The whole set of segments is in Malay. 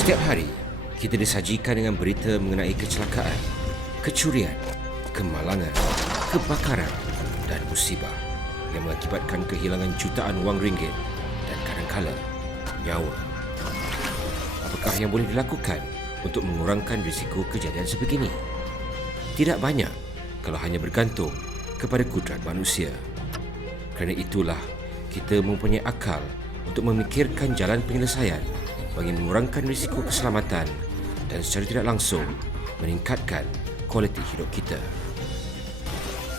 Setiap hari, kita disajikan dengan berita mengenai kecelakaan, kecurian, kemalangan, kebakaran dan musibah yang mengakibatkan kehilangan jutaan wang ringgit dan kadangkala nyawa. Apakah yang boleh dilakukan untuk mengurangkan risiko kejadian sebegini? Tidak banyak kalau hanya bergantung kepada kudrat manusia. Kerana itulah kita mempunyai akal untuk memikirkan jalan penyelesaian bagi mengurangkan risiko keselamatan dan secara tidak langsung meningkatkan kualiti hidup kita.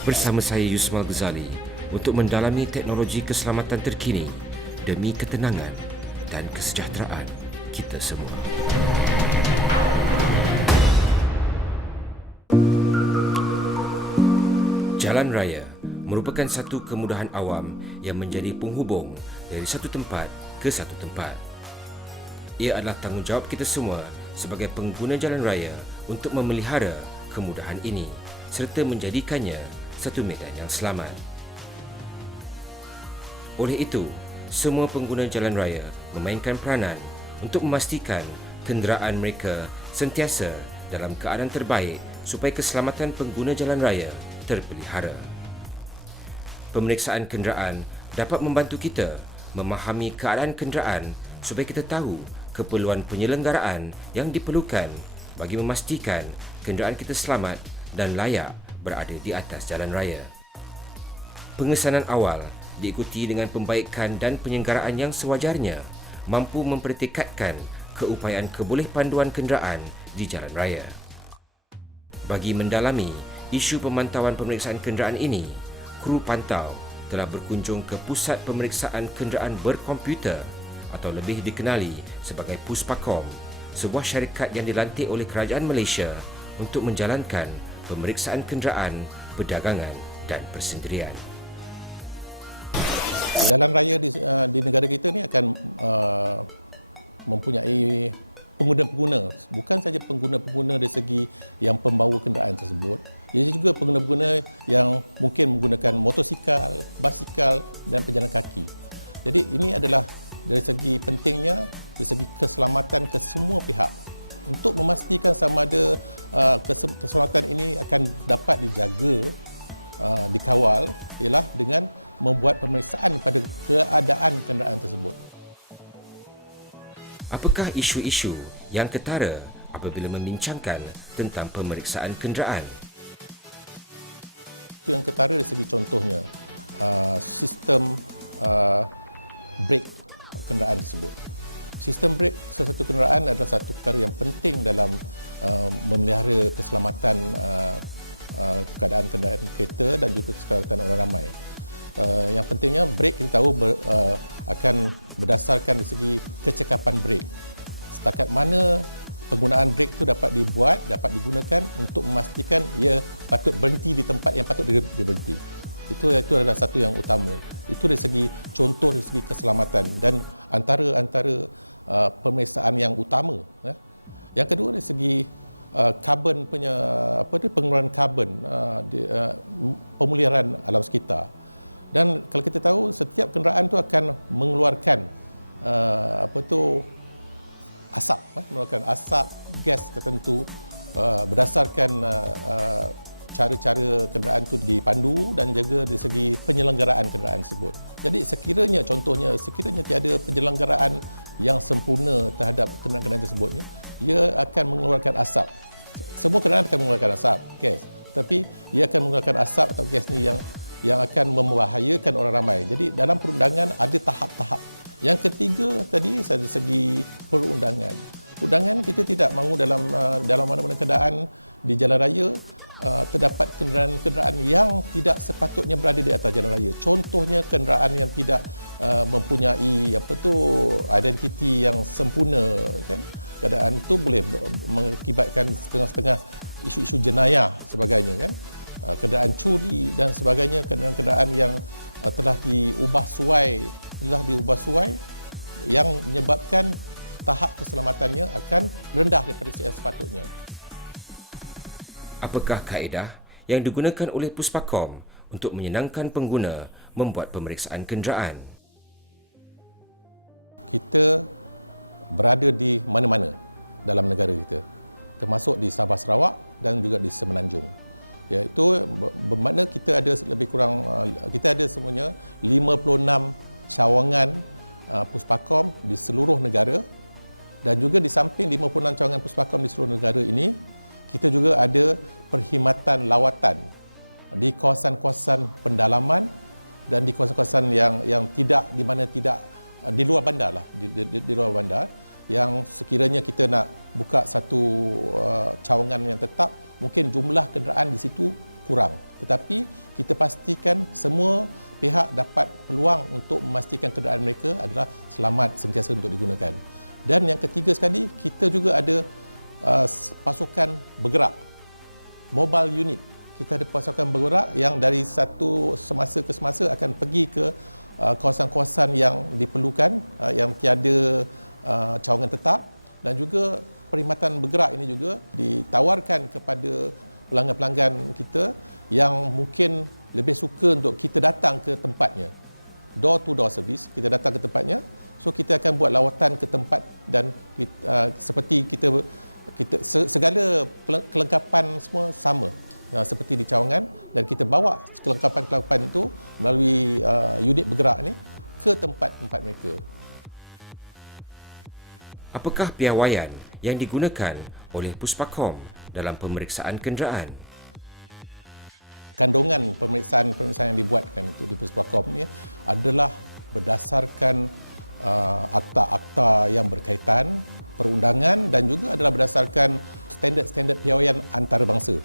Bersama saya Yusmal Ghazali untuk mendalami teknologi keselamatan terkini demi ketenangan dan kesejahteraan kita semua. Jalan raya merupakan satu kemudahan awam yang menjadi penghubung dari satu tempat ke satu tempat. Ia adalah tanggungjawab kita semua sebagai pengguna jalan raya untuk memelihara kemudahan ini serta menjadikannya satu medan yang selamat. Oleh itu, semua pengguna jalan raya memainkan peranan untuk memastikan kenderaan mereka sentiasa dalam keadaan terbaik supaya keselamatan pengguna jalan raya terpelihara. Pemeriksaan kenderaan dapat membantu kita memahami keadaan kenderaan supaya kita tahu keperluan penyelenggaraan yang diperlukan bagi memastikan kenderaan kita selamat dan layak berada di atas jalan raya. Pengesanan awal diikuti dengan pembaikan dan penyelenggaraan yang sewajarnya mampu mempertekadkan keupayaan kebolehpanduan kenderaan di jalan raya. Bagi mendalami isu pemantauan pemeriksaan kenderaan ini, kru pantau telah berkunjung ke Pusat Pemeriksaan Kenderaan Berkomputer atau lebih dikenali sebagai Puspakom, sebuah syarikat yang dilantik oleh Kerajaan Malaysia untuk menjalankan pemeriksaan kenderaan, perdagangan dan persendirian. Jalan raya di negara kita ni akan mempunyai pengguna-pengguna, bukan saja pengguna-pengguna dari segi yang pembawa kenderaan tersebut, ia juga pengguna-pengguna yang mungkin menggunakan motosikal, basikal dan pejalan kaki. Jadi ini adalah dari segi pentingnya, dari segi keselamatan ke semua pihak untuk memastikan sama ada keselamatan ini akan dapat dijaga, dikawal ialah dengan membuat pemeriksaan pada keadaan kenderaan tersebut. Apakah isu-isu yang ketara apabila membincangkan tentang pemeriksaan kenderaan? Yang ketara dari segi contohnya, sistem brake kenderaan tersebut. Sistem brake sesuatu kenderaan adalah satu perkara yang penting dalam memelihara keselamatan keadaan kenderaan kereta dan juga keselamatan orang ramai. Yang pentingnya brake kita tahu akan berdasarkan dari segi kecekapan brake. Setakat mana penggunaan brake itu dapat dibuat, dapat digunakan untuk memastikan ia patut berhenti di tempat yang patut dia berhenti. Itu adalah satu yang utama. Itu dari segi contoh dari segi keselamatan dan antara pemeriksaan yang utama. Yang kedua dari segi karbon pengeluaran karbon, pemeliharaan alam sekitar. Dan kalau kita tahu setiap kenderaan itu akan mengeluarkan asap, mengeluarkan asap gas tertentu berdasarkan cara-cara kenderaan itu dipandu dan juga dari segi penyelenggaraan kenderaan tersebut. Jadi sekiranya tiada penyelenggaraan yang sempurna terhadap kenderaan-kenderaan tersebut, ia akan mengeluarkan asap. Semua kenderaan akan mengeluarkan asap, gas. Tapi ia akan mengeluarkan asap atau gas ni yang akan membahayakan orang ramai. Jadi dalam perundangan ada tahap-tahap. Yang ketiga tadi dari segi perundangan. Perundangan kita tidak mahu dalam mana-mana keadaan di jalan raya terdapat kenderaan-kenderaan yang tidak sepatutnya berada di atas jalan raya. Contohnya kenderaan yang tidak mempunyai identiti yang sempurna, kan? Keadaan itu boleh mengakibatkan setengah-setengah isu-isu jenayah sebagainya, kan? Kenderaan curi dan sebagainya, kenderaan-kenderaan yang telah diubah suai yang menyebabkan tahap keselamatannya akan rendah daripada yang sepatutnya. Apakah kaedah yang digunakan oleh Puspakom untuk menyenangkan pengguna membuat pemeriksaan kenderaan? kita berada di mana-mana dalam negara kita, termasuk di Sabah Sarawak dan juga di Semenanjung. Iaitu bermakna kita ada lebih kurang, kita ada semuanya 56 cawangan Puspakom di seluruh negara, dan juga di samping 56 cawangan Puspakom di seluruh negara ini, kita juga ada perkhidmatan lawatan di kawasan-kawasan pendalaman dan di kawasan-kawasan yang tidak, di mana tidak di luar bandar lah, di luar bandar, yang sekiranya kita nak buka satu cawangan yang tetap, mungkin jumlah kenderaan di situ kurang, tetapi kita pastikan semua pihak dapat peluang untuk memastikan kenderaan mereka adalah selamat sentiasa untuk digunakan. Dan yang ketiga sekali, kita juga ada pasukan bergerak, mobile unit. Kita ada pasukan bergerak yang dari satu semasa ke semasa akan pergi ke kawasan-kawasan yang diperlukan, yang tiada cawangan tetap, dan juga perkhidmatan bergerak ini juga ditawarkan kepada pelanggan-pelanggan kita yang mungkin lebih suka untuk kita datang ke tempatnya. Door to door service, kita datang ke tempatnya. So kita akan buat lawatan ke tempat, dan seperti kita segala kelengkapan semua sama seperti di cawangan, dan kita bawa kelengkapan-kelengkapan itu melalui unit bergerak ni ke tempat-tempat mereka. Apakah piawaian yang digunakan oleh Puspakom dalam pemeriksaan kenderaan? Kandungan pemeriksaan yang dibuatkan itu di Puspakom ni adalah berdasarkan akta-akta yang berkaitan, perundangan, dan juga adalah berdasarkan standard-standard piawaian antarabangsa.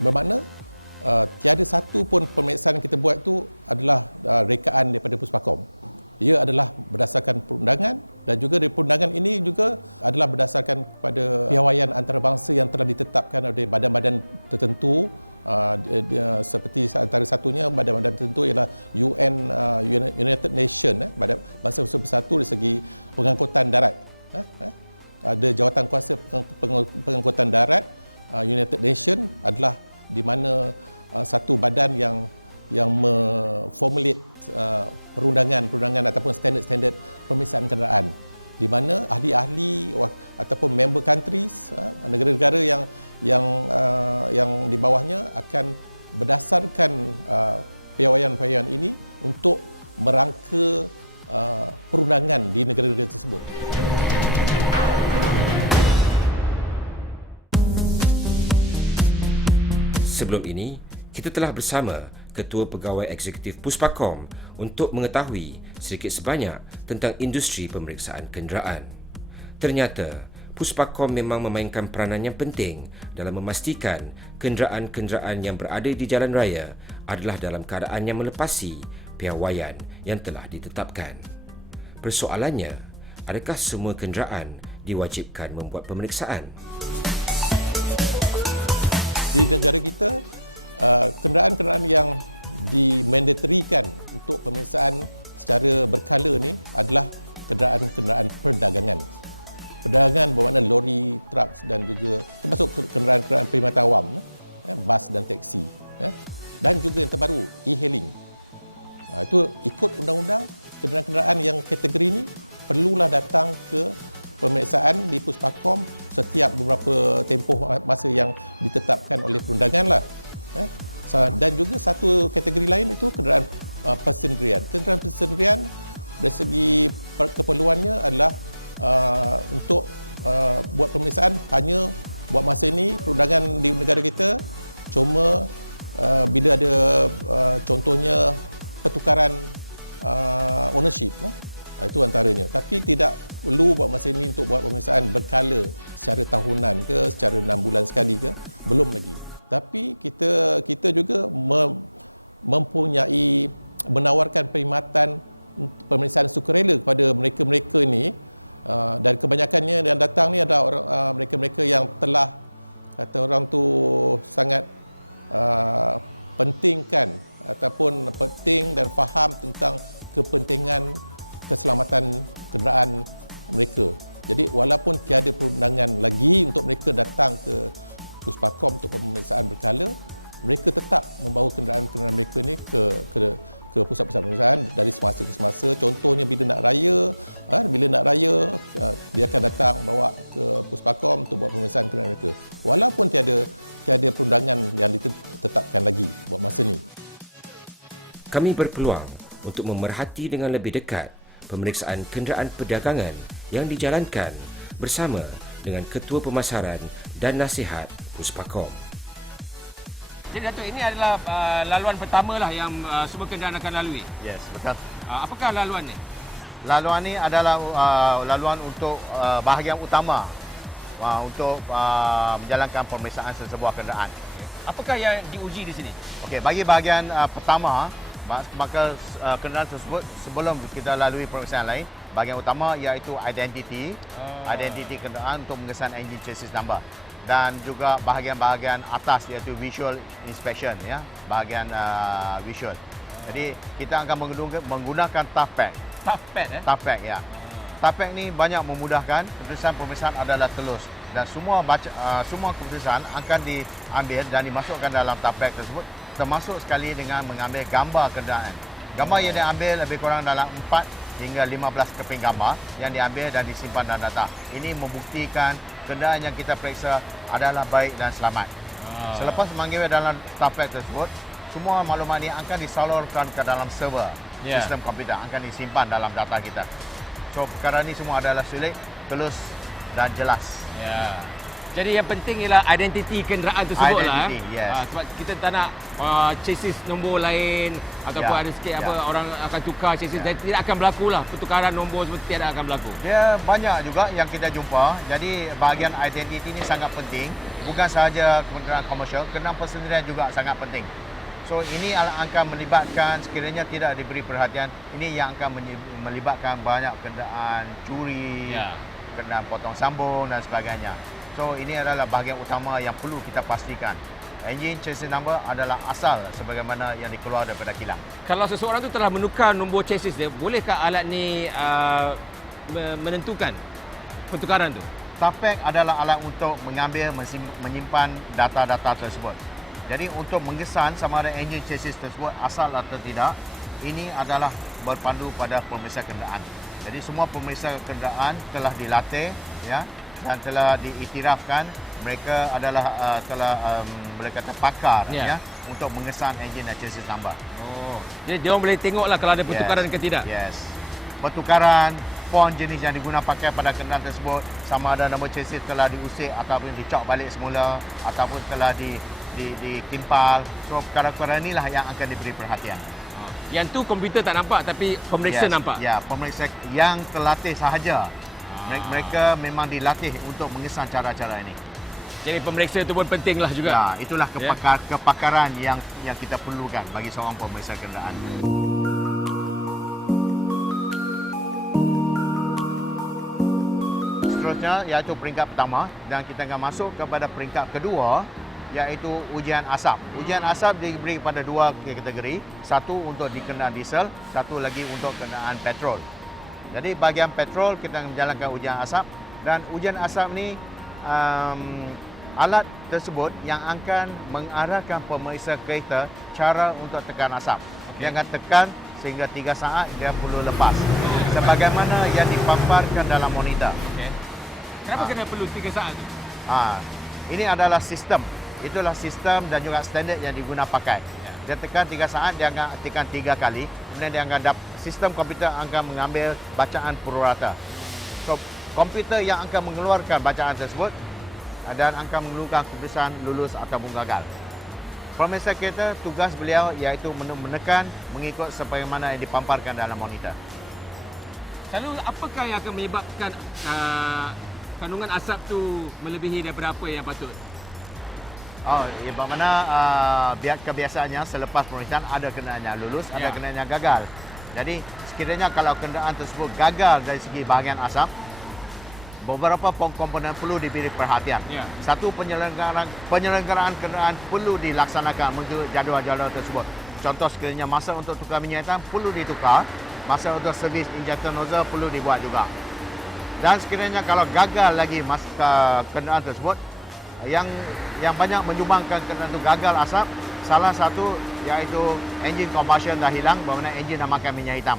Bermakna tiada satu pun pemeriksaan yang kita buat tu adalah rekaan daripada Puspakom. Ia adalah berdasarkan perundangan, dan juga dari perundangan ini juga adalah berdasarkan kepada piawaian antarabangsa yang telah ditetapkan oleh badan-badan tertentu, seperti antara satunya badan-badan tertentu ialah United Nations, Badan Bangsa-Bangsa Bersatu dari segi pengangkutan darat. Ada jawatan kuasa pengangkutan darat, United Nations adalah di mana satu badan yang memformulate perundangan ataupun standard-standard pemeriksaan kenderaan, di mana ahli-ahli ataupun member countries, negara-negara yang di bawahnya akan berdasarkan piawaian-piawaian ini untuk merangka perundangan di negara-negara tersebut. Sebelum ini, kita telah bersama Ketua Pegawai Eksekutif Puspakom untuk mengetahui sedikit sebanyak tentang industri pemeriksaan kenderaan. Ternyata, Puspakom memang memainkan peranan yang penting dalam memastikan kenderaan-kenderaan yang berada di jalan raya adalah dalam keadaan yang melepasi piawaian yang telah ditetapkan. Persoalannya, adakah semua kenderaan diwajibkan membuat pemeriksaan? Di negara kita, kenderaan-kenderaan yang dimandatorikan untuk pemeriksaan secara berkala ni adalah kenderaan-kenderaan perdagangan. Perdagangan bermakna lori, truk, dan juga termasuk kenderaan-kenderaan perkhidmatan awam, bas dan teksi. Dan juga yang terbaru, e-hailing. Itu ikut undang-undang, kenderaan-kenderaan yang kategori ini perlulah datang ke pemeriksaan di Puspakom setiap beberapa tempoh masa yang ditetapkan oleh perundangan lah. Dan juga satu kategori lain itu kenderaan persendirian. Kenderaan persendirian dari segi keperluannya adalah untuk buat pemeriksaan hanya buat masa ini perundangan di negara kita cuma bila ada contohnya pertukaran ownership, itu antaranya. Tapi tidak perlu buat masa ini untuk buat pemeriksaan berkala secara tahunan ke, secara 6 bulan sekali ke, belum lagi. Tapi kita juga menawarkan perkhidmatan pemeriksaan sukarela kepada mereka-mereka ini, dan kebanyakannya yang datang ni adalah mereka-mereka yang telah, kata orang tu, sangat pentingkan ataupun penting dan faham tentang kepentingan keselamatan kenderaan mereka. Jadi walaupun tiada perundangan lagi untuk mereka datang ke Puspakom untuk pemeriksaan berkala, mereka tetap membawa kenderaan-kenderaan mereka ni ke ke pusat-pusat pemeriksaan dari semasa ke semasa. Contohnya bila nak raya, dia akan datang bawa ke Puspakom untuk buat pemeriksaan kenderaan mereka. Walaupun tiada perundangan yang ditetapkan lagi buat masa ni. Kami berpeluang untuk memerhati dengan lebih dekat pemeriksaan kenderaan perdagangan yang dijalankan bersama dengan Ketua Pemasaran dan Nasihat Puspakom. Jadi Datuk, ini adalah laluan pertama lah yang semua kenderaan akan lalui. Yes, betul. Apakah laluan ni? Laluan ni adalah laluan untuk bahagian utama untuk menjalankan pemeriksaan sesebuah kenderaan. Apakah yang diuji di sini? Okey, bagi bahagian pertama, maka kenderaan tersebut sebelum kita lalui pemeriksaan lain, bahagian utama iaitu identiti kenderaan untuk mengesan engine chassis number. Dan juga bahagian-bahagian atas iaitu visual inspection, ya, bahagian visual. Jadi kita akan menggunakan tough pack. Tough pad, Tough pack, ya. Tough pack ni banyak memudahkan. Keputusan pemeriksaan adalah telus dan semua keputusan akan diambil dan dimasukkan dalam tough pack tersebut, termasuk sekali dengan mengambil gambar kenderaan. Gambar yang diambil lebih kurang dalam 4 hingga 15 keping gambar yang diambil dan disimpan dalam data. Ini membuktikan kenderaan yang kita periksa adalah baik dan selamat. Selepas mengambil dalam tough pack tersebut, semua maklumat ini akan disalurkan ke dalam server sistem komputer, akan disimpan dalam data kita. So perkara ini semua adalah sulit, telus dan jelas. Jadi yang penting ialah identiti kenderaan tersebut lah. Yes. Sebab kita tak nak chassis nombor lain ataupun ada sikit orang akan tukar chassis. Tidak akan berlaku lah pertukaran nombor seperti tiada akan berlaku. Dia banyak juga yang kita jumpa. Jadi bahagian identiti ini sangat penting. Bukan sahaja kenderaan komersial, kenderaan persendirian juga sangat penting. So ini akan melibatkan, sekiranya tidak diberi perhatian, ini yang akan melibatkan banyak kenderaan curi, kenderaan potong sambung dan sebagainya. So ini adalah bahagian utama yang perlu kita pastikan. Engine chassis number adalah asal sebagaimana yang dikeluar daripada kilang. Kalau seseorang tu telah menukar nombor chassis dia, bolehkah alat ni menentukan pertukaran tu? Tough pack adalah alat untuk mengambil, menyimpan data-data tersebut. Jadi untuk mengesan sama ada engine chassis tersebut asal atau tidak, ini adalah berpandu pada pemeriksa kenderaan. Jadi semua pemeriksa kenderaan telah dilatih, ya, dan telah diiktirafkan mereka adalah boleh kata pakar, ya, untuk mengesan engine dan chassis number. Jadi dia orang boleh tengoklah kalau ada pertukaran ke tidak. Yes. Pertukaran font jenis yang digunakan pakai pada kenderaan tersebut, sama ada nombor chassis telah diusik ataupun dicok balik semula ataupun telah ditimpal. So perkara-perkara inilah yang akan diberi perhatian. Yang tu komputer tak nampak tapi pemeriksa nampak. Ya, pemeriksa yang terlatih sahaja. Mereka memang dilatih untuk mengesan cara-cara ini. Jadi pemeriksa itu pun pentinglah juga. Ya, itulah kepakaran yang kita perlukan bagi seorang pemeriksa kenderaan. Seterusnya iaitu peringkat pertama dan kita akan masuk kepada peringkat kedua iaitu ujian asap. Ujian asap diberi kepada dua kategori, satu untuk di kenderaan diesel, satu lagi untuk kenderaan petrol. Jadi bahagian petrol kita menjalankan ujian asap dan ujian asap ni alat tersebut yang akan mengarahkan pemeriksa kereta cara untuk tekan asap. Dia akan tekan sehingga 3 saat dia perlu lepas. Sebagaimana yang dipamparkan dalam monitor. Kenapa kena perlu 3 saat tu? Ini adalah sistem. Itulah sistem dan juga standard yang digunakan pakai. Dia tekan 3 saat, dia akan tekan 3 kali. Kemudian dia akan sistem komputer akan mengambil bacaan pururata. So, komputer yang akan mengeluarkan bacaan tersebut dan akan mengeluarkan keputusan lulus ataupun gagal. Pemeriksa kereta, tugas beliau iaitu menekan mengikut sebagaimana yang dipamparkan dalam monitor. Lalu apakah yang akan menyebabkan kandungan asap tu melebihi daripada apa yang patut? Bagaimana kebiasaannya selepas pemeriksaan ada kenderaan yang lulus, ada kenderaan yang gagal. Jadi sekiranya kalau kenderaan tersebut gagal dari segi bahagian asap, beberapa komponen perlu diberi perhatian. Satu, penyelenggaraan kenderaan perlu dilaksanakan mengikut jadual-jadual tersebut. Contoh sekiranya masa untuk tukar minyak hitam perlu ditukar, masa untuk servis injector nozzle perlu dibuat juga. Dan sekiranya kalau gagal lagi masa kenderaan tersebut, yang banyak menyumbangkan kenderaan itu gagal asap, salah satu iaitu enjin combustion dah hilang, bermakna enjin dah makan minyak hitam.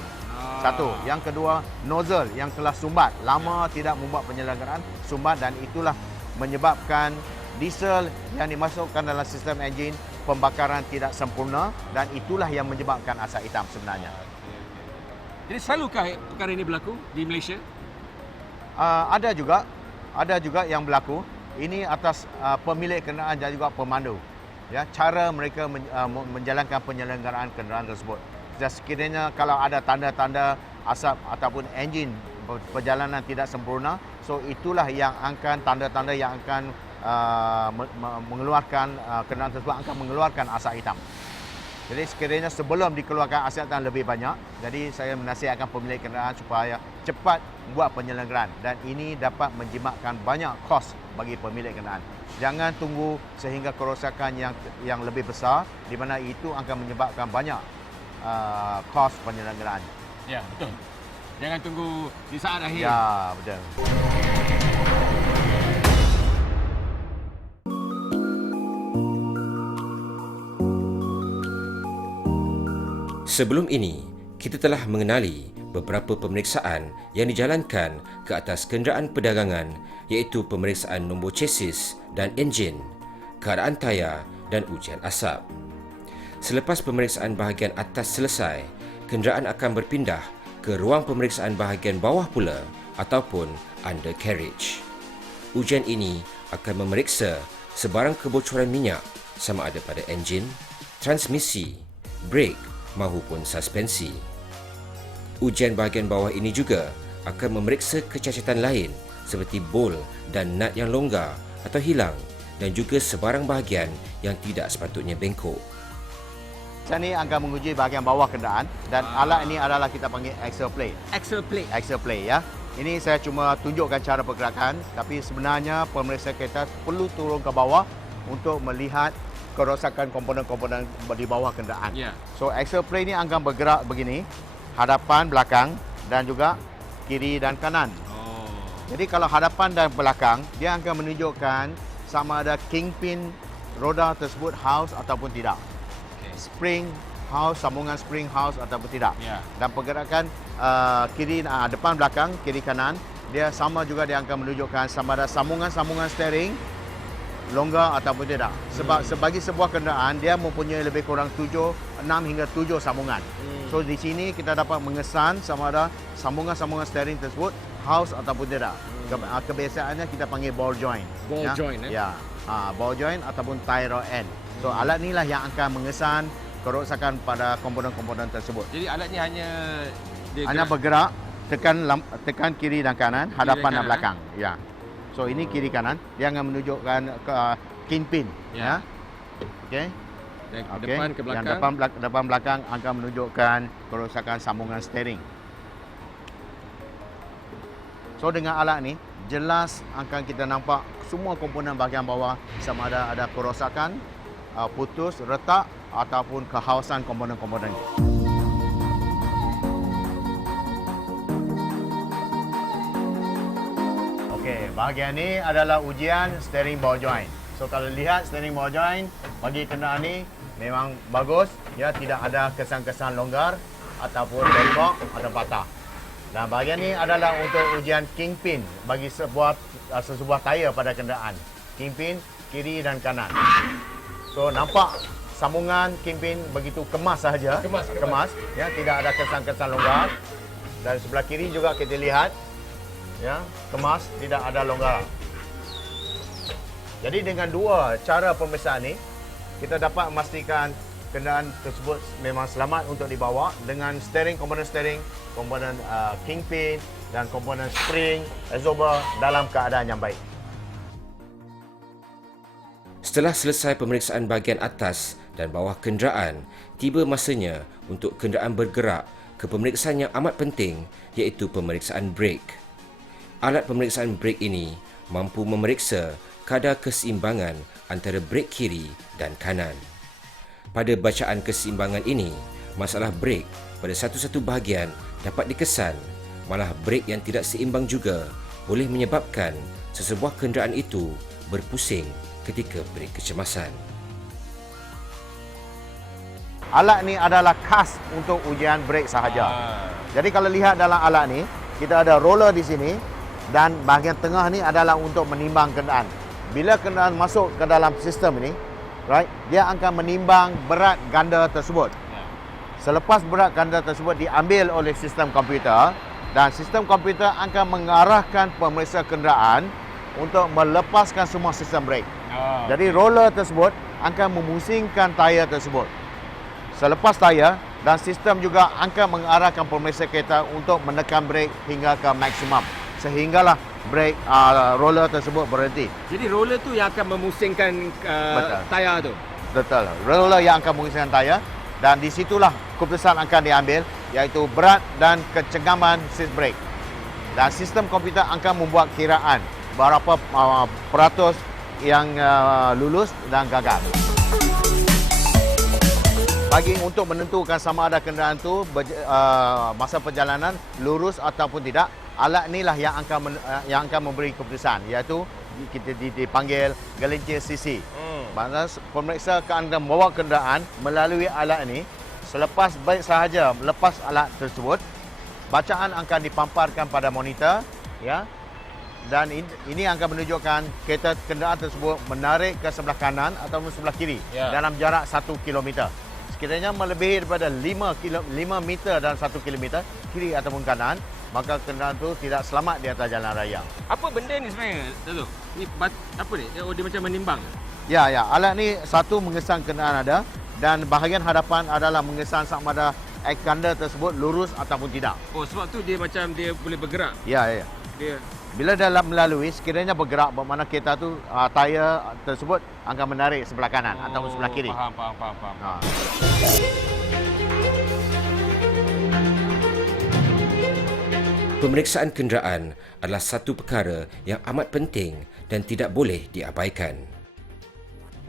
Satu. Yang kedua, nozzle yang telah sumbat, lama tidak membuat penyelenggaraan, sumbat, dan itulah menyebabkan diesel yang dimasukkan dalam sistem enjin pembakaran tidak sempurna, dan itulah yang menyebabkan asap hitam sebenarnya. Jadi selalu perkara ini berlaku di Malaysia? Ada juga yang berlaku. Ini atas pemilik kenderaan dan juga pemandu. Ya, cara mereka menjalankan penyelenggaraan kenderaan tersebut. Sekiranya kalau ada tanda-tanda asap ataupun enjin perjalanan tidak sempurna, so itulah yang akan tanda-tanda yang akan mengeluarkan kenderaan tersebut akan mengeluarkan asap hitam. Jadi sekiranya sebelum dikeluarkan asap hitam lebih banyak, jadi saya menasihatkan pemilik kenderaan supaya cepat buat penyelenggaraan, dan ini dapat menjimatkan banyak kos bagi pemilik kenderaan. Jangan tunggu sehingga kerosakan yang lebih besar, di mana itu akan menyebabkan banyak kos penyelenggaraan. Ya, betul. Jangan tunggu di saat akhir. Ya, betul. Sebelum ini, kita telah mengenali beberapa pemeriksaan yang dijalankan ke atas kenderaan perdagangan, iaitu pemeriksaan nombor chassis dan enjin, keadaan tayar dan ujian asap. Selepas pemeriksaan bahagian atas selesai, kenderaan akan berpindah ke ruang pemeriksaan bahagian bawah pula ataupun undercarriage. Ujian ini akan memeriksa sebarang kebocoran minyak sama ada pada enjin, transmisi, brake maupun suspensi. Ujian bahagian bawah ini juga akan memeriksa kecacatan lain seperti bol dan nut yang longgar atau hilang, dan juga sebarang bahagian yang tidak sepatutnya bengkok. Saya ni akan menguji bahagian bawah kenderaan, dan alat ini adalah kita panggil axle plate. Axle plate. Axle plate, ya. Ini saya cuma tunjukkan cara pergerakan, tapi sebenarnya pemeriksa kereta perlu turun ke bawah untuk melihat kerosakan komponen-komponen di bawah kenderaan. Ya. So axle plate ini akan bergerak begini, hadapan, belakang, dan juga kiri dan kanan. Oh. Jadi kalau hadapan dan belakang, dia akan menunjukkan sama ada kingpin roda tersebut house ataupun tidak. Spring house, sambungan spring house ataupun tidak. Ya. Dan pergerakan kiri depan belakang, kiri kanan, dia sama juga, dia akan menunjukkan sama ada sambungan-sambungan steering longgar ataupun tidak. Sebab sebagai sebuah kenderaan, dia mempunyai lebih kurang 6 hingga 7 sambungan. So di sini kita dapat mengesan sama ada sambungan-sambungan steering tersebut house ataupun tidak. Kebiasaannya kita panggil ball joint. Ball joint, Ya. Ball joint ataupun tie rod end. So alat inilah yang akan mengesan kerosakan pada komponen-komponen tersebut. Jadi alat ni hanya Hanya bergerak, tekan kiri dan kanan, hadapan dan belakang. Ya. So ini kiri kanan, dia akan menunjukkan ke kingpin. Ya. Okey. dari Okey. depan ke belakang. Yang depan belakang akan menunjukkan kerosakan sambungan steering. So dengan alat ni jelas akan kita nampak semua komponen bahagian bawah sama ada kerosakan, putus, retak ataupun kehausan komponen-komponen. Okey, bahagian ni adalah ujian steering ball joint. So kalau lihat steering ball joint bagi kenderaan ni memang bagus, ya, tidak ada kesan-kesan longgar ataupun bengkok atau patah. Dan bahagian ni adalah untuk ujian kingpin bagi sebuah tayar pada kenderaan. Kingpin kiri dan kanan. So nampak sambungan kingpin begitu kemas sahaja. Kemas. Ya, tidak ada kesan-kesan longgar. Dan sebelah kiri juga kita lihat, ya, kemas, tidak ada longgar. Jadi dengan dua cara pemeriksaan ni, kita dapat memastikan kenderaan tersebut memang selamat untuk dibawa dengan komponen steering, komponen kingpin dan komponen spring, absorber dalam keadaan yang baik. Setelah selesai pemeriksaan bahagian atas dan bawah kenderaan, tiba masanya untuk kenderaan bergerak ke pemeriksaan yang amat penting, iaitu pemeriksaan brake. Alat pemeriksaan brake ini mampu memeriksa kadar keseimbangan antara brake kiri dan kanan. Pada bacaan keseimbangan ini, masalah brake pada satu-satu bahagian dapat dikesan, malah brake yang tidak seimbang juga boleh menyebabkan sesebuah kenderaan itu berpusing ketika brake kecemasan. alat ni adalah khas untuk ujian brake sahaja. Jadi kalau lihat dalam alat ni, kita ada roller di sini dan bahagian tengah ni adalah untuk menimbang kenderaan. Bila kenderaan masuk ke dalam sistem ini, right, dia akan menimbang berat ganda tersebut. Selepas berat ganda tersebut diambil oleh sistem komputer dan sistem komputer akan mengarahkan pemeriksa kenderaan untuk melepaskan semua sistem brake. Jadi roller tersebut akan memusingkan tayar tersebut. Selepas tayar dan sistem juga akan mengarahkan pemeriksa kereta untuk menekan brake hingga ke maksimum sehinggalah brake roller tersebut berhenti. Jadi roller tu yang akan memusingkan tayar tu. Betul. Roller yang akan memusingkan tayar dan di situlah keputusan akan diambil iaitu berat dan kecengaman seat brake. Dan sistem komputer akan membuat kiraan berapa peratus yang lulus dan gagal. Bagi untuk menentukan sama ada kenderaan tu masa perjalanan lurus ataupun tidak, alat inilah yang akan memberi keputusan, iaitu kita dipanggil gelincir CC. Maksudnya pemeriksa akan membawa kenderaan melalui alat ini. Selepas baik sahaja lepas alat tersebut, bacaan akan dipamparkan pada monitor, ya. Dan ini akan menunjukkan kereta kenderaan tersebut menarik ke sebelah kanan atau sebelah kiri dalam jarak 1 km. Sekiranya melebihi daripada 5 meter dan 1 km kiri ataupun kanan, maka kenderaan itu tidak selamat di atas jalan raya. Apa benda ni sebenarnya, Datuk? Ni apa ni? Oh, dia macam menimbang. Ya, alat ni satu mengesan kenderaan ada dan bahagian hadapan adalah mengesan sama ada ganda tersebut lurus ataupun tidak. Oh, sebab tu dia macam dia boleh bergerak. Ya. Dia Bila dalam melalui, sekiranya bergerak bermakna kereta tu tayar tersebut akan menarik sebelah kanan ataupun sebelah kiri. Faham. Pemeriksaan kenderaan adalah satu perkara yang amat penting dan tidak boleh diabaikan.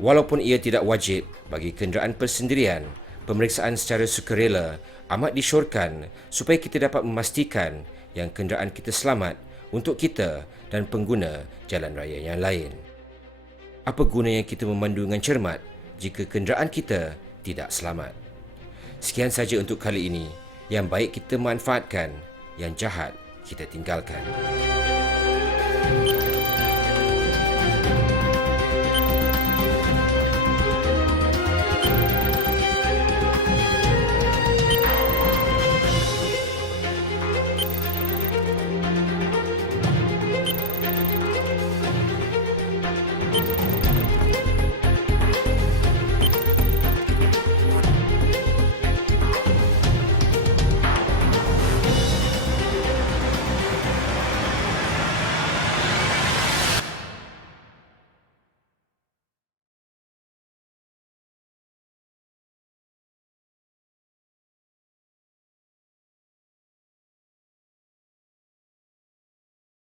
Walaupun ia tidak wajib bagi kenderaan persendirian, pemeriksaan secara sukarela amat disyorkan supaya kita dapat memastikan yang kenderaan kita selamat untuk kita dan pengguna jalan raya yang lain. Apa gunanya kita memandu dengan cermat jika kenderaan kita tidak selamat? Sekian saja untuk kali ini. Yang baik kita manfaatkan, yang jahat kita tinggalkan.